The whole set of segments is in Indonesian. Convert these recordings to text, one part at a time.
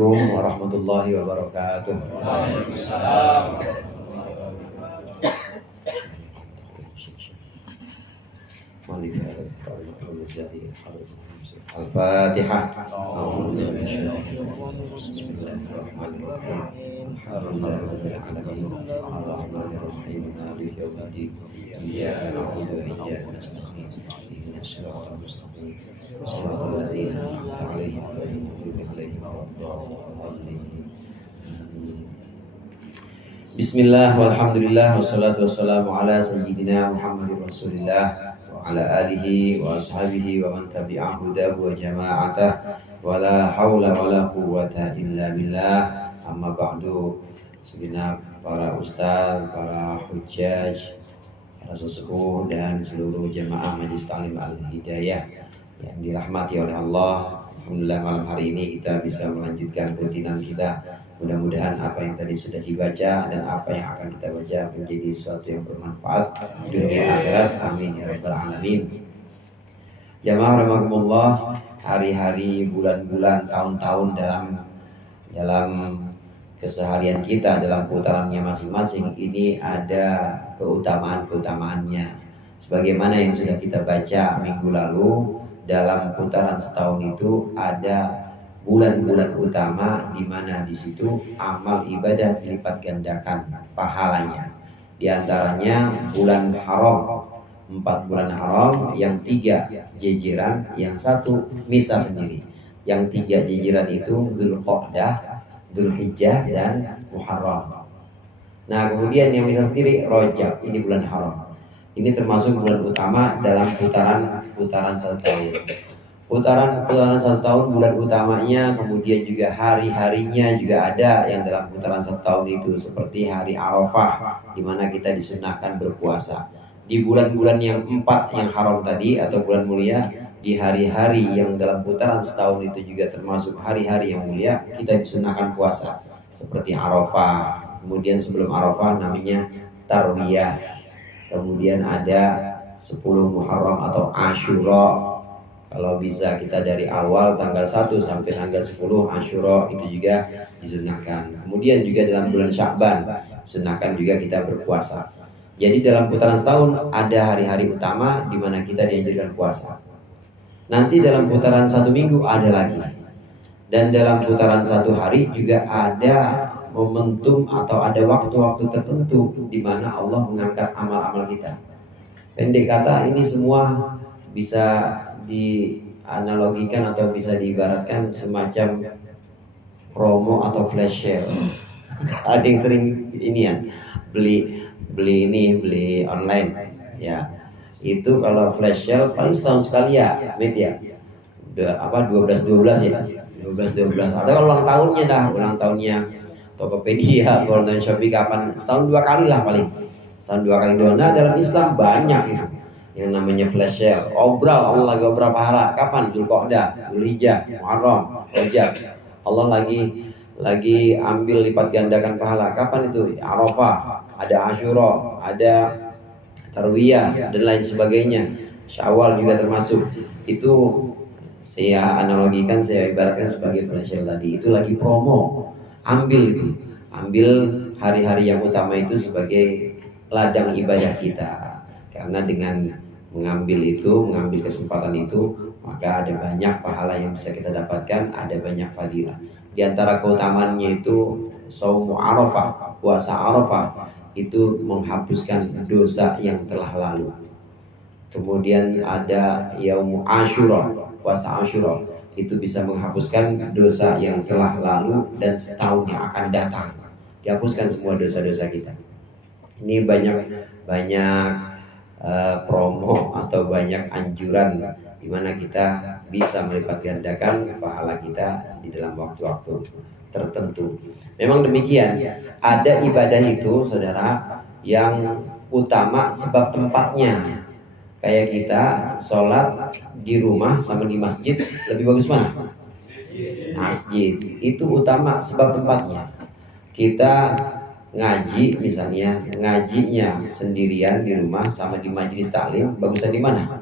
Assalamualaikum warahmatullahi wabarakatuh. Waalaikumsalam. Al-Fatihah. Bismillahirrahmanirrahim. Alhamdulillahirabbil alamin. Arrahmanirrahim. Maliki yaumiddin. Iyyaka na'budu wa iyyaka nasta'in. Ihdinas siratal mustaqim. Shiratal ladzina an'amta 'alaihim ghairil maghdubi 'alaihim waladdallin. Bismillah walhamdulillah wassalatu wassalamu ala sayyidina Muhammadin Rasulillah wa ala alihi wa ashabihi wa man tabi'ahu hudahu wa jama'atah wa la hawla wa la quwwata illa billah. Amma ba'du. Segenap para ustaz, para hujjaj, para sesepuh dan seluruh jamaah Majelis Ta'lim Al-Hidayah yang dirahmati oleh Allah. Alhamdulillah malam hari ini kita bisa melanjutkan rutinan kita. Mudah-mudahan apa yang tadi sudah dibaca dan apa yang akan kita baca menjadi sesuatu yang bermanfaat dunia akhirat. Amin ya rabbal alamin. Jamaah rahimakumullah, hari-hari, bulan-bulan, tahun-tahun dalam keseharian kita, dalam putarannya masing-masing ini ada keutamaan-keutamaannya. Sebagaimana yang sudah kita baca minggu lalu, dalam putaran setahun itu ada bulan-bulan utama di mana di situ amal ibadah dilipat gandakan pahalanya. Di antaranya bulan haram, 4 bulan haram, yang 3 jejeran, yang 1 misah sendiri. Yang 3 jejeran itu Dzulqa'dah, Dzulhijjah dan Muharram. Nah, kemudian yang misah sendiri Rajab, ini bulan haram. Ini termasuk bulan utama dalam putaran 1 tahun. Putaran 1 tahun, bulan utamanya, kemudian juga hari-harinya juga ada yang dalam putaran 1 tahun itu, seperti hari Arafah di mana kita disunahkan berpuasa. Di bulan-bulan yang 4 yang haram tadi atau bulan mulia, di hari-hari yang dalam putaran setahun itu juga termasuk hari-hari yang mulia, kita disunahkan puasa seperti Arafah. Kemudian sebelum Arafah namanya Tarwiyah. Kemudian ada 10 Muharram atau Asyura. Kalau bisa kita dari awal tanggal 1 sampai tanggal 10 Asyura itu juga disunahkan. Kemudian juga dalam bulan Sya'ban sunahkan juga kita berpuasa. Jadi dalam putaran setahun ada hari-hari utama di mana kita dianjurkan puasa. Nanti dalam putaran 1 minggu ada lagi. Dan dalam putaran 1 hari juga ada momentum atau ada waktu-waktu tertentu di mana Allah mengangkat amal-amal kita. Pendek kata, ini semua bisa dianalogikan atau bisa diibaratkan semacam promo atau flash sale. Ada yang sering ini ya, beli online ya. Itu kalau flash sale paling setahun sekali ya, ya. 12 ya. 12. Atau kalau ulang tahunnya ulang tahunnya Tokopedia, ulang tahun Shopee kapan? Setahun 2 kali lah paling. Setahun 2 kali doang. Nah, dalam Islam banyak ya yang namanya flash sale, obral. Allah lagi obral pahala. Kapan? Dzulqa'dah, Dzulhijjah, Muharram, Rajab. Allah lagi ambil lipat gandakan pahala. Kapan itu? Arafah, ada Asyura, ada Tarwiyah dan lain sebagainya. Syawal juga termasuk. Itu saya analogikan, saya ibaratkan sebagai flash sale tadi. Itu lagi promo. Ambil itu. Ambil hari-hari yang utama itu sebagai ladang ibadah kita. Karena dengan mengambil kesempatan itu, maka ada banyak pahala yang bisa kita dapatkan, ada banyak fadilah. Di antara keutamaannya itu Shaum Arafah, puasa Arafah itu menghapuskan dosa yang telah lalu. Kemudian ada Yaum Asyura, puasa Asyura itu bisa menghapuskan dosa yang telah lalu dan setahun yang akan datang. Dihapuskan semua dosa-dosa kita. Ini banyak promo atau banyak anjuran di mana kita bisa melipat gandakan pahala kita di dalam waktu-waktu tertentu. Memang demikian. Ada ibadah itu, saudara, yang utama sebab tempatnya. Kayak kita sholat di rumah sama di masjid, lebih bagus mana? Masjid. Itu utama sebab tempatnya. Kita ngaji misalnya, ngajinya sendirian di rumah sama di majelis taklim, bagusnya di mana?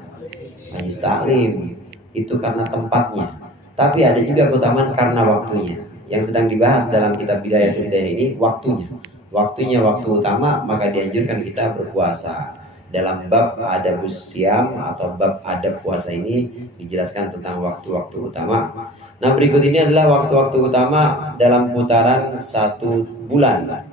Majelis taklim. Itu karena tempatnya. Tapi ada juga keutamaan karena waktunya. Yang sedang dibahas dalam kitab Bidayatul Hidayah ini waktunya. Waktunya waktu utama, maka dianjurkan kita berpuasa. Dalam bab adabus siam atau bab adab puasa ini dijelaskan tentang waktu-waktu utama. Nah, berikut ini adalah waktu-waktu utama dalam putaran 1 bulan.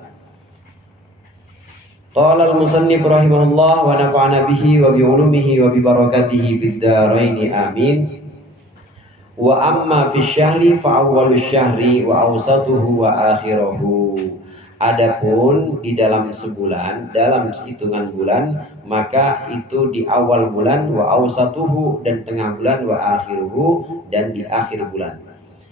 Qala al-musannif rahimahullah wa nafa'ana bihi wa bi ulumihi wa bi barakatihi fid dharain amin. Wa amma fi syahri fa awwalus syahri wa awsatuhu wa akhiruhu. Adapun di dalam sebulan, dalam hitungan bulan, maka itu di awal bulan, wa awsatuhu, dan tengah bulan, wa akhiruhu, dan di akhir bulan.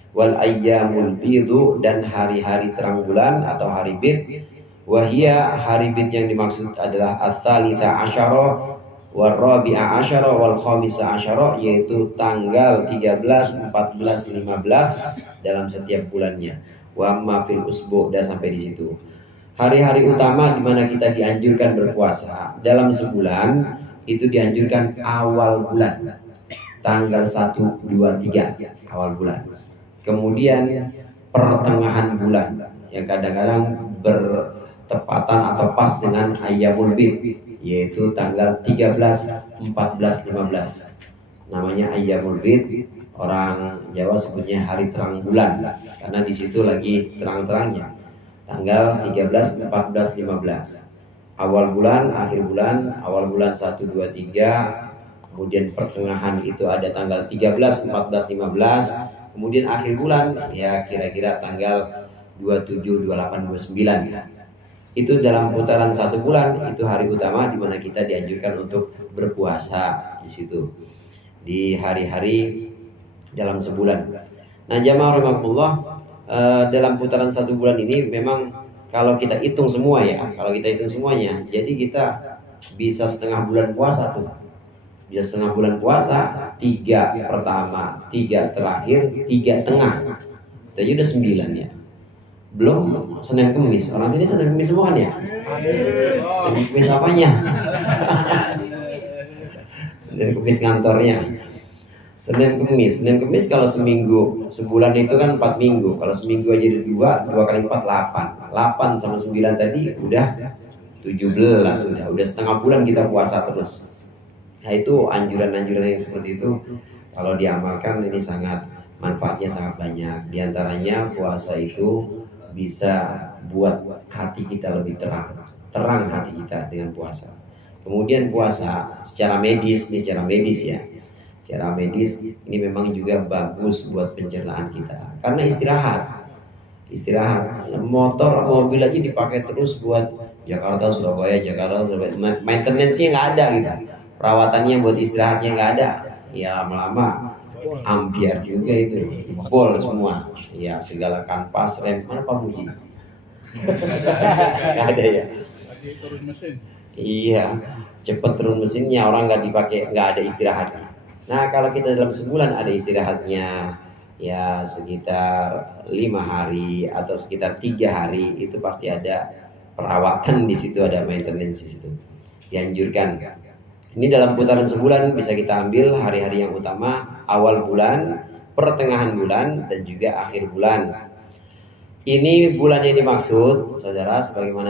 Wal ayyamul bidu, dan hari-hari terang bulan atau hari bid. Wahia, hari bid yang dimaksud adalah ats-tsalitsa asyara wal rabi'a asyara wal khamisa asyara, yaitu tanggal 13, 14, 15 dalam setiap bulannya. Wa amma fil usbu', dan sampai di situ. Hari-hari utama di mana kita dianjurkan berpuasa dalam sebulan itu dianjurkan awal bulan. Tanggal 1, 2, 3 awal bulan. Kemudian pertengahan bulan yang kadang-kadang bertepatan atau pas dengan ayyamul bid, yaitu tanggal 13, 14, 15. Namanya ayyamul bid, orang Jawa sebutnya hari terang bulan karena di situ lagi terang-terangnya. Tanggal 13, 14, 15. Awal bulan, akhir bulan, awal bulan 1, 2, 3. Kemudian pertengahan itu ada tanggal 13, 14, 15. Kemudian akhir bulan ya kira-kira tanggal 27, 28, 29. Itu dalam putaran 1 bulan, itu hari utama di mana kita dianjurkan untuk berpuasa di situ. Di hari-hari dalam sebulan. Nah, jamaah rahimakumullah, dalam putaran 1 bulan ini memang kalau kita hitung semua ya, kalau kita hitung semuanya, jadi kita bisa setengah bulan puasa tuh. Bisa setengah bulan puasa, 3 pertama, 3 terakhir, 3 tengah. Itu aja udah 9 ya. Belum Senin Kemis. Orang sini Senin Kemis semua kan ya? Senin Kemis apanya? Senin Kemis ngantornya. Senin Kemis kalau seminggu, sebulan itu kan 4 minggu. Kalau seminggu aja ada 2 kali 4, 8. 8 sama 9 tadi udah 17, udah setengah bulan kita puasa terus. Nah, itu anjuran-anjuran yang seperti itu kalau diamalkan ini sangat manfaatnya sangat banyak. Di antaranya puasa itu bisa buat hati kita lebih terang hati kita dengan puasa. Kemudian puasa secara medis ya. Secara medis ini memang juga bagus buat pencernaan kita. Karena istirahat. Mobil aja dipakai terus buat Jakarta, Surabaya, maintenance-nya nggak ada gitu. Perawatannya buat istirahatnya nggak ada. Ya lama-lama ambiar juga itu, bol semua. Ya segala kanvas, rem, mana Pak Muji? Nggak ada ya. Iya, cepet turun mesinnya, orang nggak dipakai, nggak ada istirahatnya. Nah, kalau kita dalam sebulan ada istirahatnya, ya sekitar 5 hari atau sekitar 3 hari, itu pasti ada perawatan di situ, ada maintenance di situ. Dianjurkan. Ini dalam putaran sebulan bisa kita ambil hari-hari yang utama, awal bulan, pertengahan bulan, dan juga akhir bulan. Ini bulan yang dimaksud, saudara, sebagaimana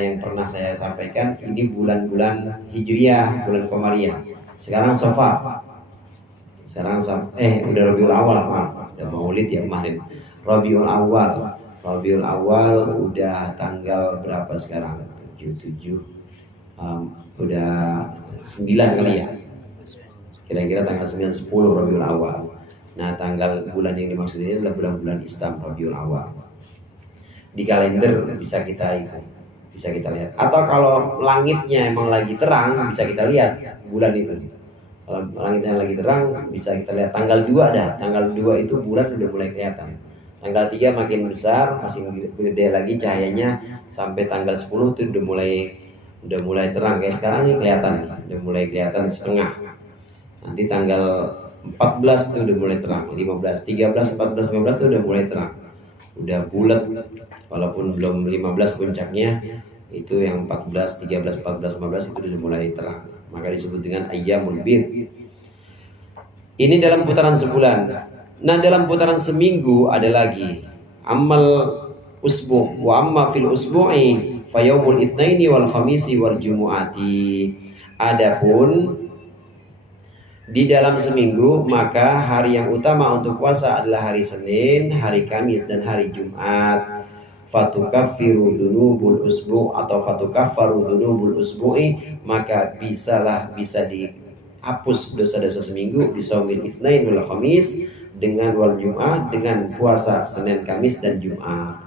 yang pernah saya sampaikan, ini bulan-bulan Hijriah, bulan Qamariyah. Sekarang Safar. Udah Rabiul Awal, maaf. Udah Maulid ya kemarin. Rabiul Awal udah tanggal berapa sekarang? 7. Udah 9 kali ya. Kira-kira tanggal 9, 10 Rabiul Awal. Nah, tanggal bulan yang dimaksud ini adalah bulan-bulan Islam, Rabiul Awal. Di kalender bisa kita lihat. Atau kalau langitnya emang lagi terang, bisa kita lihat bulan itu. Kalau langitnya lagi terang, bisa kita lihat tanggal 2 dah. Tanggal 2 itu bulan udah mulai kelihatan. Tanggal 3 makin besar, masih gede lagi cahayanya, sampai tanggal 10 itu udah mulai terang. Kayak sekarang ini kelihatan, udah mulai kelihatan setengah. Nanti tanggal 14 itu udah mulai terang, 15, 13, 14, 15 itu udah mulai terang. Udah bulat, walaupun belum 15 puncaknya, itu yang 14, 13, 14, 15 itu udah mulai terang. Maka disebut dengan ayyamul bid. Ini dalam putaran sebulan. Nah, dalam putaran seminggu ada lagi. Ammal usbu' wa amma fil usbu'i fa yaumul itsnaini wal khamisi wal jumu'ati. Adapun di dalam seminggu, maka hari yang utama untuk puasa adalah hari Senin, hari Kamis, dan hari Jumat. Fatukaffiru dzunubul usbu' atau fatukaffaru dzunubul usbu'i, maka bisa dihapus dosa-dosa seminggu bisaumil itsnain wal khamis, dengan wal Jumat, dengan puasa Senin, Kamis, dan Jumat.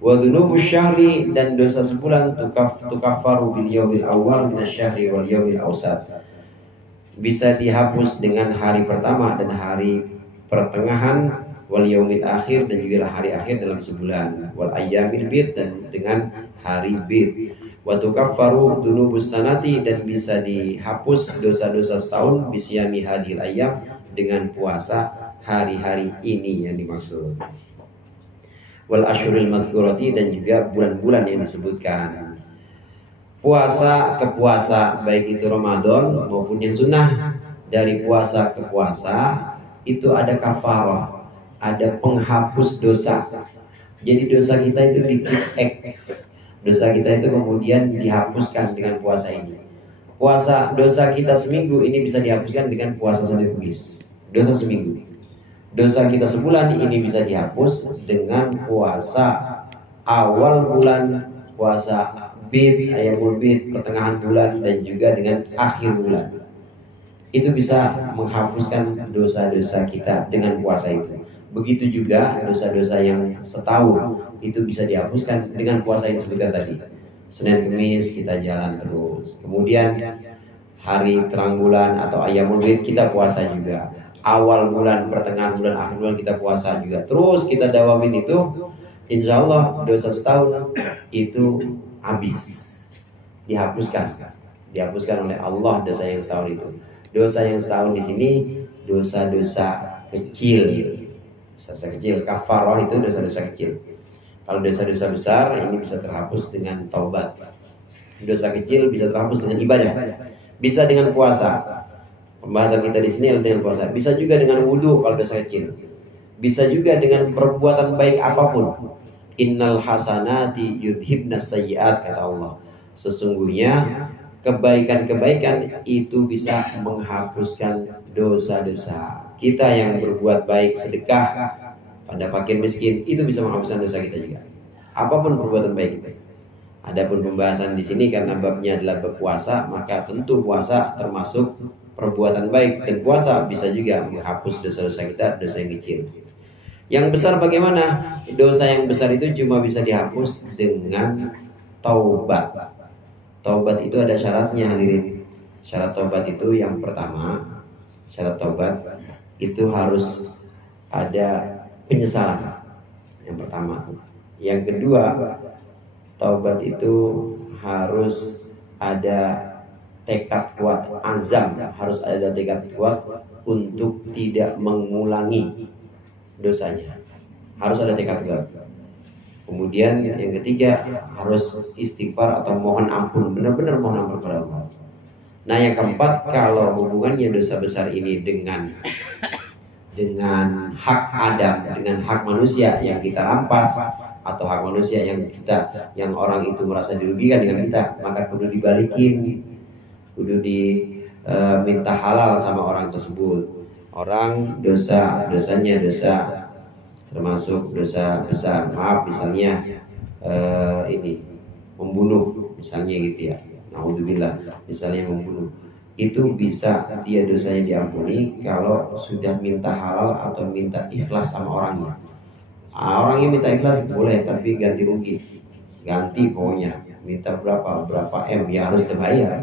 Wa dzunubus syahri, dan dosa sebulan tukaffaru bil yaumil awwal minasyahri wal yaumil awsat, bisa dihapus dengan hari pertama dan hari pertengahan, wal yaumil akhir, dan juga hari akhir dalam sebulan, wal ayyamil bid, dan dengan hari bid. Wa tukaffaru dzunubus sanati, dan bisa dihapus dosa-dosa setahun bisyami hadil ayyam, dengan puasa hari-hari ini yang dimaksud. Wal asyuril madhkurati, dan juga bulan-bulan yang disebutkan. Puasa ke puasa, baik itu Ramadan maupun yang sunnah, dari puasa ke puasa itu ada kafarah, ada penghapus dosa. Jadi dosa kita itu dosa kita itu kemudian dihapuskan dengan puasa ini. Puasa dosa kita seminggu ini bisa dihapuskan dengan puasa Senin Kamis. Dosa seminggu. Dosa kita sebulan ini bisa dihapus dengan puasa awal bulan, puasa bid, ayamul bid, pertengahan bulan, dan juga dengan akhir bulan. Itu bisa menghapuskan dosa-dosa kita dengan puasa itu. Begitu juga dosa-dosa yang setahun itu bisa dihapuskan dengan puasa yang disebutkan tadi. Senin Kamis kita jalan terus. Kemudian hari terang bulan atau ayamul bid kita puasa juga. Awal bulan, pertengahan bulan, akhir bulan kita puasa juga. Terus kita dawamin itu, insya Allah dosa setahun itu habis, dihapuskan oleh Allah dosa yang setahun itu. Dosa yang setahun di sini dosa-dosa kecil, kafarah itu dosa-dosa kecil. Kalau dosa-dosa besar ini bisa terhapus dengan taubat. Dosa kecil bisa terhapus dengan ibadah, bisa dengan puasa. Pembahasan kita di sini adalah dengan puasa. Bisa juga dengan wudhu kalau dosa kecil. Bisa juga dengan perbuatan baik apapun. Innal hasanati yudhibnas sayyiat, kata Allah. Sesungguhnya kebaikan-kebaikan itu bisa menghapuskan dosa-dosa. Kita yang berbuat baik, sedekah pada fakir miskin, itu bisa menghapuskan dosa kita juga. Apapun perbuatan baik kita. Adapun pembahasan di sini karena babnya adalah berpuasa, maka tentu puasa termasuk perbuatan baik, dan puasa bisa juga menghapus dosa-dosa kita, dosa yang kecil. Yang besar bagaimana? Dosa yang besar itu cuma bisa dihapus dengan taubat. Taubat itu ada syaratnya, hadirin. Syarat taubat itu yang pertama, syarat taubat itu harus ada penyesalan. Yang pertama. Yang kedua, taubat itu harus ada tekad kuat, azam, harus ada tekad kuat untuk tidak mengulangi dosanya, harus ada tekad kuat. Kemudian yang ketiga harus istighfar atau mohon ampun, benar-benar mohon ampun kepada Allah. Nah yang keempat, kalau hubungannya dosa besar ini dengan hak Adam, dengan hak manusia yang kita rampas, atau hak manusia yang orang itu merasa dirugikan dengan kita, maka kudu dibalikin, kudu diminta halal sama orang tersebut. Orang dosanya dosa termasuk dosa besar, maaf misalnya ini membunuh misalnya gitu ya, naudzubillah, misalnya membunuh, itu bisa dia dosanya diampuni kalau sudah minta halal atau minta ikhlas sama orangnya. Orangnya minta ikhlas boleh, tapi ganti rugi, ganti pokoknya minta berapa M ya harus dibayar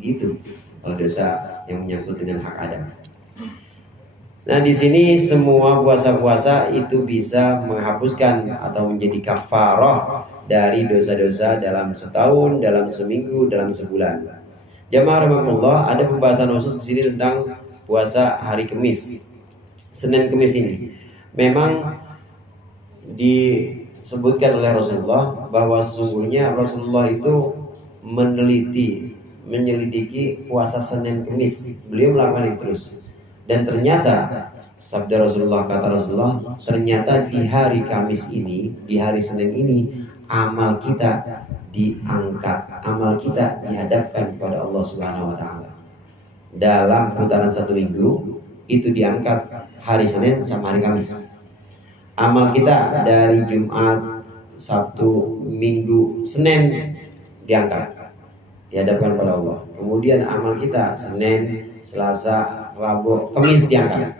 gitu kalau dosa yang menyangkut dengan hak Adam. Nah di sini semua puasa-puasa itu bisa menghapuskan atau menjadi kafarah dari dosa-dosa dalam setahun, dalam seminggu, dalam sebulan. Jamaah rahimakumullah, ada pembahasan khusus di sini tentang puasa hari Kamis, Senin Kamis ini. Memang disebutkan oleh Rasulullah bahwa sesungguhnya Rasulullah itu menyelidiki puasa Senin Kamis. Beliau melakukan itu terus. Dan ternyata Sabda Rasulullah, kata Rasulullah, ternyata di hari Kamis ini, di hari Senin ini, amal kita diangkat, amal kita dihadapkan kepada Allah Subhanahu wa taala. Dalam putaran satu minggu itu diangkat hari Senin sama hari Kamis. Amal kita dari Jumat, Sabtu, Minggu, Senin diangkat, dihadapkan kepada Allah. Kemudian amal kita Senin, Selasa, Rabu, Kamis diangkat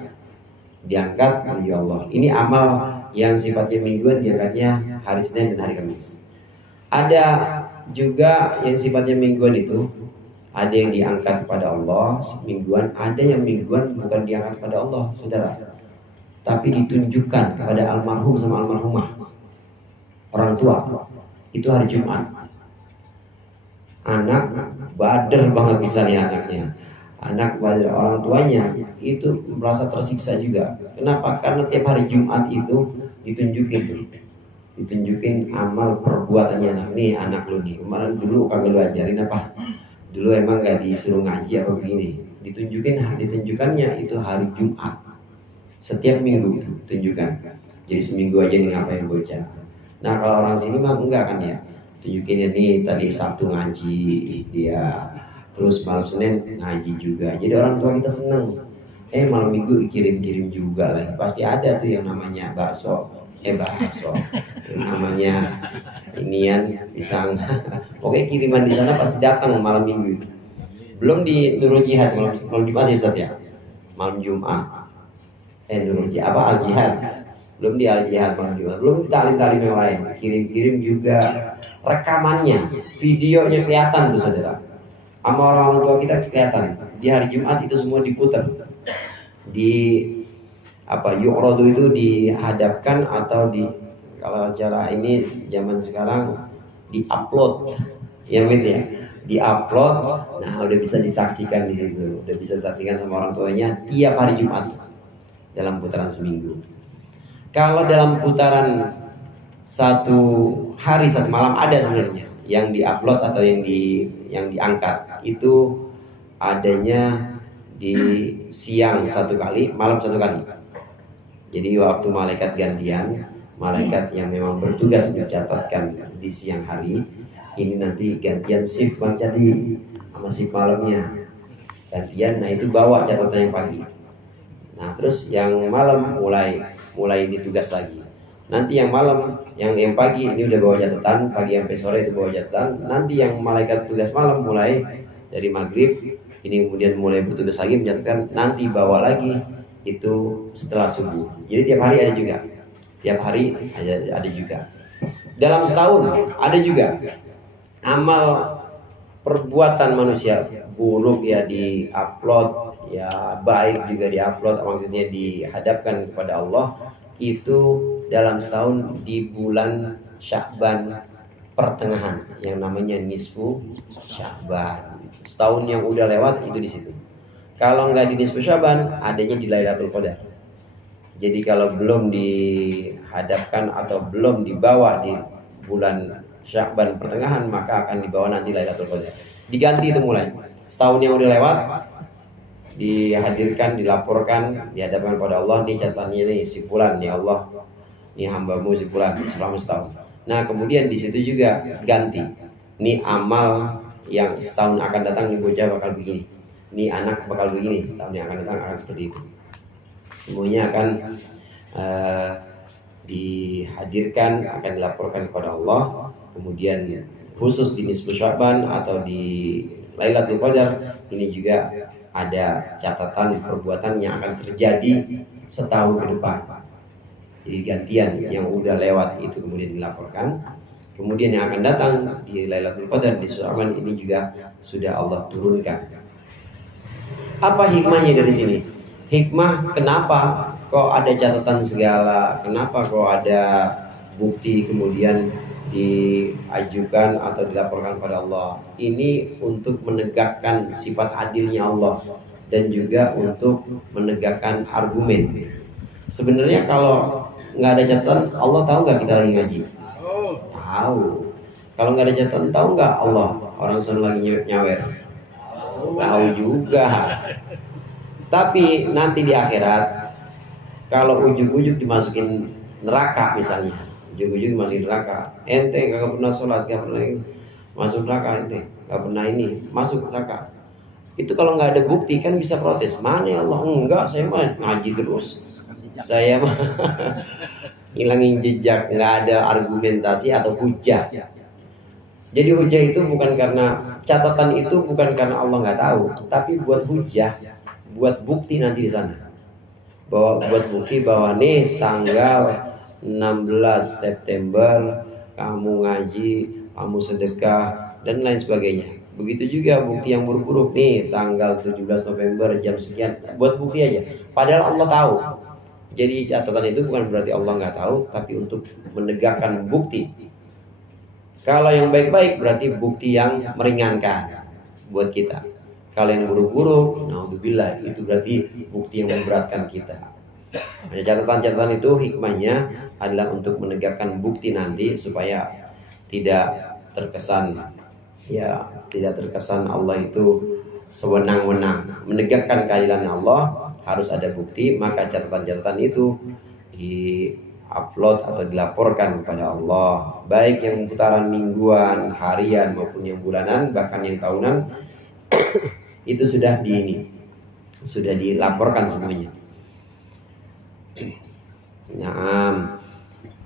oleh Allah. Ini amal yang sifatnya mingguan, diangkatnya hari Senin dan hari Kamis. Ada juga yang sifatnya mingguan itu, ada yang diangkat kepada Allah mingguan, ada yang mingguan bukan diangkat kepada Allah, saudara, tapi ditunjukkan kepada almarhum sama almarhumah, orang tua. Itu hari Jumat. Anak bader banget misalnya anaknya, anak bader, orang tuanya itu merasa tersiksa juga. Kenapa? Karena tiap hari Jumat itu ditunjukin amal perbuatannya anak. Nih anak lu nih, kemarin dulu kagak lu ajarin apa? Dulu emang gak disuruh ngaji apa begini? Ditunjukannya itu hari Jumat. Setiap minggu tunjukkan. Jadi seminggu aja nih ngapain bocah. Nah kalau orang sini mah enggak kan ya, tunjukin ini tadi Sabtu ngaji dia, terus malam Senin ngaji juga. Jadi orang tua kita seneng. Malam minggu kirim-kirim juga lagi. Pasti ada tuh yang namanya bakso, namanya inian pisang. Pokoknya kiriman di sana pasti datang malam minggu. Belum di Nurul Jihad, malam Jumat ya Ustaz ya, malam Jumat. Nurul Jihad apa Al Jihad? Belum di Al Jihad malam Jumat. Belum tali-tali yang lain. Kirim-kirim juga rekamannya, videonya kelihatan tuh saudara. Sama orang tua kita kelihatan. Di hari Jumat itu semua diputar. Yu'radu itu dihadapkan atau kalau cara ini zaman sekarang di-upload. Ya Mit ya. Di-upload. Nah, udah bisa disaksikan di situ. Udah bisa disaksikan sama orang tuanya tiap hari Jumat dalam putaran seminggu. Kalau dalam putaran satu hari satu malam ada sebenarnya yang di-upload atau yang diangkat. Itu adanya di siang satu kali, malam satu kali. Jadi waktu malaikat gantian, malaikat yang memang bertugas mencatatkan di siang hari, ini nanti gantian shift Bang Cadi sama shift malamnya. Gantian, nah itu bawa catatan yang pagi. Nah terus yang malam mulai ini tugas lagi. Nanti yang malam, yang pagi ini udah bawa catatan, pagi sampai sore itu bawa catatan. Nanti yang malaikat tugas malam mulai dari maghrib, ini kemudian mulai bertugas lagi mencatatkan, nanti bawa lagi itu setelah subuh. Jadi tiap hari ada juga. Tiap hari ada juga. Dalam setahun ada juga amal perbuatan manusia buruk ya di-upload, ya baik juga di-upload, maksudnya dihadapkan kepada Allah. Itu dalam setahun di bulan Sya'ban pertengahan yang namanya nisfu Sya'ban. Setahun yang udah lewat itu di situ. Kalau nggak di nisfu Sya'ban, adanya di Lailatul Qadar. Jadi kalau belum dihadapkan atau belum dibawa di bulan Sya'ban pertengahan, maka akan dibawa nanti Lailatul Qadar. Diganti itu mulai. Setahun yang udah lewat dihadirkan, dilaporkan, dihadapkan pada Allah. Nih catatannya nih si fulan, ya Allah, nih hambamu si fulan selama setahun. Nah kemudian di situ juga ganti. Nih amal yang setahun akan datang, nih bocah bakal begini, nih anak bakal begini, setahun yang akan datang akan seperti itu. Semuanya akan dihadirkan, akan dilaporkan kepada Allah. Kemudian khusus di nisfu Sya'ban atau di Lailatul Qadar ini juga ada catatan perbuatan yang akan terjadi setahun ke depan. Jadi gantian yang udah lewat itu kemudian dilaporkan. Kemudian yang akan datang di Lailatul Qadar di Sya'ban ini juga sudah Allah turunkan. Apa hikmahnya dari sini? Hikmah kenapa kok ada catatan segala? Kenapa kok ada bukti kemudian diajukan atau dilaporkan pada Allah? Ini untuk menegakkan sifat adilnya Allah dan juga untuk menegakkan argumen. Sebenarnya kalau nggak ada catatan, Allah tahu nggak kita lagi ngaji? Tahu. Kalau nggak ada catatan, tahu nggak Allah orang sana lagi nyawer? Tahu juga. Tapi nanti di akhirat Kalau ujuk-ujuk dimasukin neraka misalnya, ujuk-ujuk dimasukin neraka, ente kagak pernah sholat, kagak pernah masuk neraka, ente kagak pernah ini masuk neraka. Itu kalau nggak ada bukti kan bisa protes. Mana ya Allah? Enggak, saya mah ngaji terus. Saya mah hilangin jejak, nggak ada argumentasi atau hujah. Jadi hujah itu bukan karena catatan, itu bukan karena Allah nggak tahu, tapi buat hujah, buat bukti nanti di sana. Buat bukti bahwa nih tanggal 16 September kamu ngaji, kamu sedekah dan lain sebagainya. Begitu juga bukti yang buruk-buruk nih tanggal 17 November jam sekian, buat bukti aja. Padahal Allah tahu. Jadi catatan itu bukan berarti Allah nggak tahu, tapi untuk menegakkan bukti. Kalau yang baik-baik berarti bukti yang meringankan buat kita. Kalau yang buruk-buruk, naudzubillah, itu berarti bukti yang memberatkan kita. Catatan-catatan itu hikmahnya adalah untuk menegakkan bukti nanti supaya tidak terkesan, ya tidak terkesan Allah itu sewenang-wenang. Menegakkan keadilan Allah harus ada bukti, maka catatan-catatan itu di-upload atau dilaporkan kepada Allah, baik yang putaran mingguan, harian maupun yang bulanan, bahkan yang tahunan. Itu sudah dilaporkan semuanya. Naam.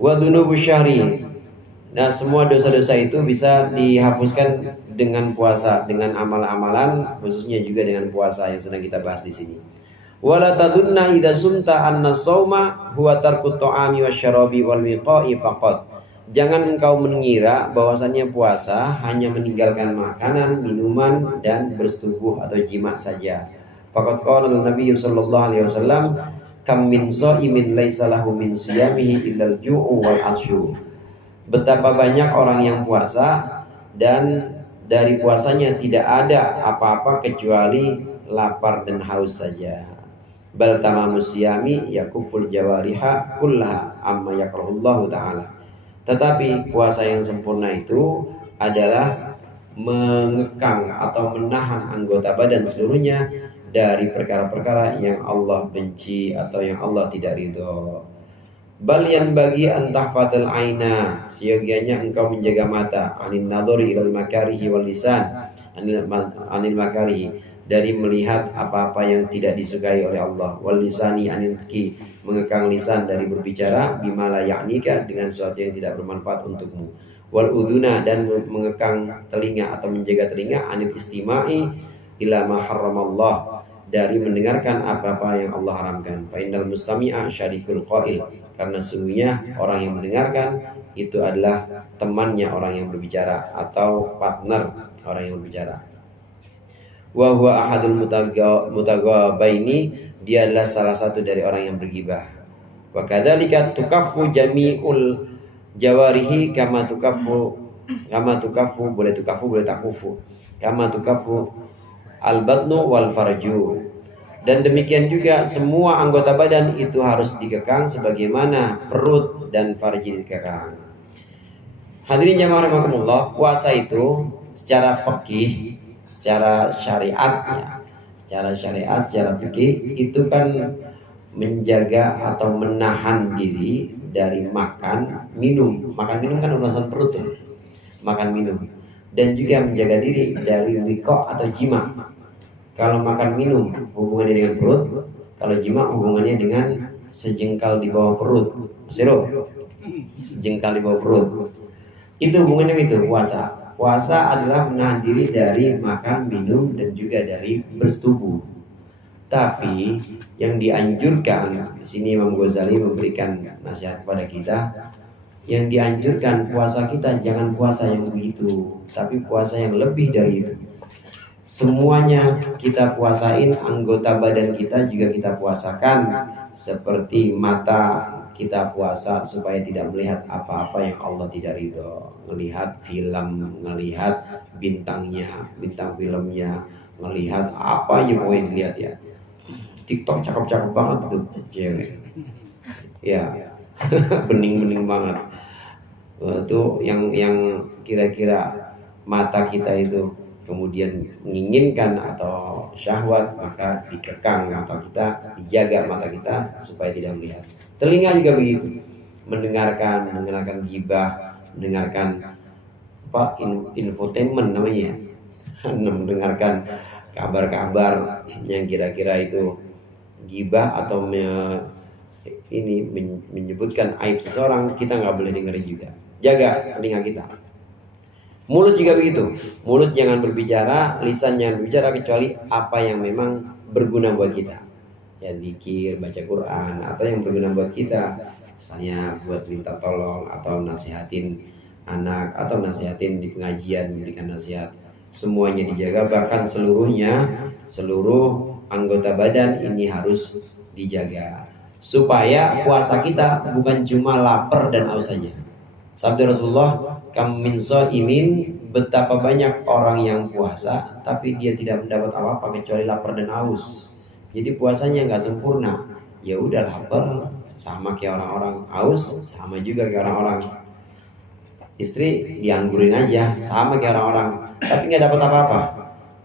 Wa dzunubus syahri. Nah, semua dosa-dosa itu bisa dihapuskan dengan puasa, dengan amal-amalan, khususnya juga dengan puasa yang sedang kita bahas di sini. Wala tadunna idza sumta anna shauma huwa tarkut ta'ami wasyarabi wal wiqa'i faqat. Jangan engkau mengira bahwasannya puasa hanya meninggalkan makanan, minuman dan bersetubuh atau jima saja. Faqad qala Nabi sallallahu alaihi wasallam, kam min shaimin laisa lahu min siyamihi illal ju'u wal 'atsyu. Betapa banyak orang yang puasa dan dari puasanya tidak ada apa-apa kecuali lapar dan haus saja. Bal tamamus siyami yakuful jawariha kullaha amma yakrahullahu ta'ala. Tetapi puasa yang sempurna itu adalah mengekang atau menahan anggota badan seluruhnya dari perkara-perkara yang Allah benci atau yang Allah tidak ridho. Bal yang bagi antahfatul aina, seyogianya engkau menjaga mata, anin nadhari ilal makarihi wal lisan, anil makarihi, dari melihat apa-apa yang tidak disukai oleh Allah, wal lisani anil ki, mengekang lisan dari berbicara bimala ya'nika, dengan sesuatu yang tidak bermanfaat untukmu, wal udhuna, dan mengekang telinga atau menjaga telinga anil istima'i ila ma harramallah, dari mendengarkan apa-apa yang Allah haramkan. Fa innal mustami'a syarikul qail, karena sesungguhnya orang yang mendengarkan itu adalah temannya orang yang berbicara atau partner orang yang berbicara. Wa huwa ahadul mutaghabaini, dia adalah salah satu dari orang yang bergibah. Wa kadzalika tukaffu jami'ul jawarihi kama tukaffu boleh takufu kama tukaffu al-batnu wal farju. Dan demikian juga semua anggota badan itu harus dikekang sebagaimana perut dan farji dikekang. Hadirin jamaah rahimakumullah, puasa itu secara fikih, secara syariat, secara fikih itu kan menjaga atau menahan diri dari makan minum. Makan minum kan urusan perut ya. Makan minum. Dan juga menjaga diri dari wiqa atau jima. Kalau makan minum hubungannya dengan perut, kalau jima hubungannya dengan sejengkal di bawah perut. Sejengkal di bawah perut. Itu hubungannya itu puasa. Puasa adalah menahan diri dari makan, minum, dan juga dari bersetubuh. Tapi yang dianjurkan, di sini Imam Ghazali memberikan nasihat kepada kita, yang dianjurkan puasa kita jangan puasa yang begitu, tapi puasa yang lebih dari itu. Semuanya kita puasain, anggota badan kita juga kita puasakan. Seperti mata kita puasa supaya tidak melihat apa-apa yang Allah tidak ridho. Melihat film, melihat bintangnya, bintang filmnya, melihat apa yang mau dilihat ya. TikTok cakep-cakep banget tuh cewek. Ya, bening-bening banget. Itu yang kira-kira mata kita itu kemudian menginginkan atau syahwat, maka dikekang mata kita, dijaga mata kita supaya tidak melihat. Telinga juga begitu, mendengarkan gibah, mendengarkan infotainment namanya, mendengarkan kabar-kabar yang kira-kira itu gibah atau menyebutkan aib seseorang, kita nggak boleh dengerin juga. Jaga telinga kita. Mulut juga begitu. Mulut jangan berbicara, lisan jangan berbicara kecuali apa yang memang berguna buat kita. Ya zikir, baca Quran, atau yang berguna buat kita. Misalnya buat minta tolong, atau nasihatin anak, atau nasihatin di pengajian, memberikan nasihat. Semuanya dijaga, bahkan seluruh anggota badan ini harus dijaga. Supaya puasa kita bukan cuma lapar dan haus saja. Sabda Rasulullah, kam min shaimin, betapa banyak orang yang puasa tapi dia tidak mendapat apa-apa kecuali lapar dan haus. Jadi puasanya nggak sempurna. Ya udah lapar sama kayak orang-orang, haus sama juga kayak orang-orang. Istri dianggurin aja sama kayak orang-orang, tapi nggak dapat apa-apa.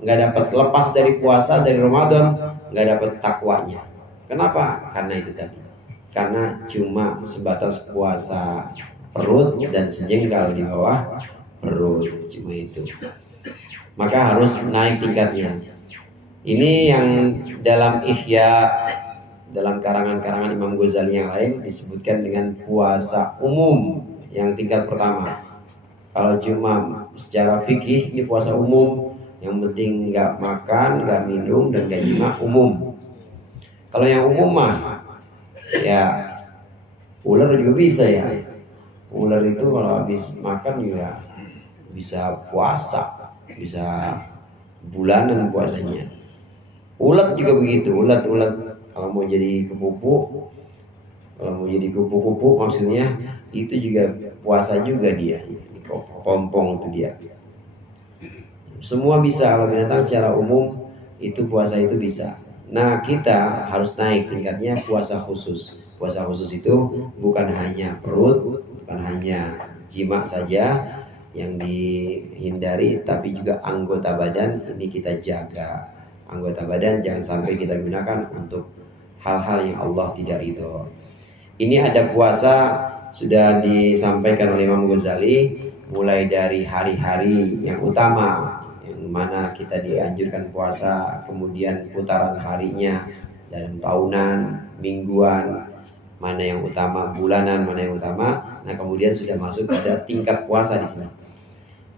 Nggak dapat lepas dari puasa, dari Ramadan, nggak dapat takwanya. Kenapa? Karena itu tadi. Karena cuma sebatas puasa perut dan sejengkal di bawah perut, cuma itu. Maka harus naik tingkatnya. Ini yang dalam Ihya, dalam karangan-karangan Imam Ghazali yang lain disebutkan dengan puasa umum yang tingkat pertama. Kalau cuma secara fikih ini puasa umum, yang penting nggak makan, nggak minum, dan nggak jima, umum. Kalau yang umum mah ya ular juga bisa ya. Ular itu kalau habis makan juga bisa puasa, bisa bulanan puasanya. Ulat juga begitu, ulat kalau mau jadi kupu-kupu maksudnya itu juga puasa juga dia, pompong itu dia. Semua bisa, kalau binatang secara umum itu puasa itu bisa. Nah kita harus naik tingkatnya puasa khusus. Puasa khusus itu bukan hanya perut, bukan hanya jima saja yang dihindari, tapi juga anggota badan ini kita jaga. Anggota badan jangan sampai kita gunakan untuk hal-hal yang Allah tidak ridho. Ini ada puasa sudah disampaikan oleh Imam Ghazali, mulai dari hari-hari yang utama, yang mana kita dianjurkan puasa, kemudian putaran harinya dalam tahunan, mingguan, mana yang utama, bulanan mana yang utama. Nah kemudian sudah masuk pada tingkat puasa di sini.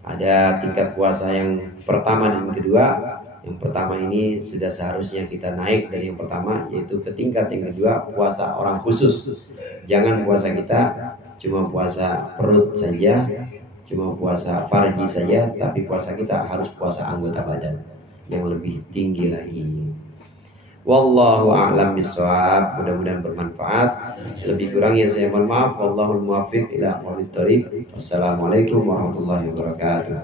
Ada tingkat puasa yang pertama dan kedua. Yang pertama ini sudah seharusnya kita naik dari yang pertama, yaitu ke tingkat yang kedua, puasa orang khusus. Jangan puasa kita cuma puasa perut saja, cuma puasa farji saja, tapi puasa kita harus puasa anggota badan yang lebih tinggi lagi. Wallahu a'lam bishawab. Mudah-mudahan bermanfaat. Lebih kurangnya saya mohon maaf. Wallahul muwaffiq ila aqwamit thoriq. Wassalamualaikum warahmatullahi wabarakatuh.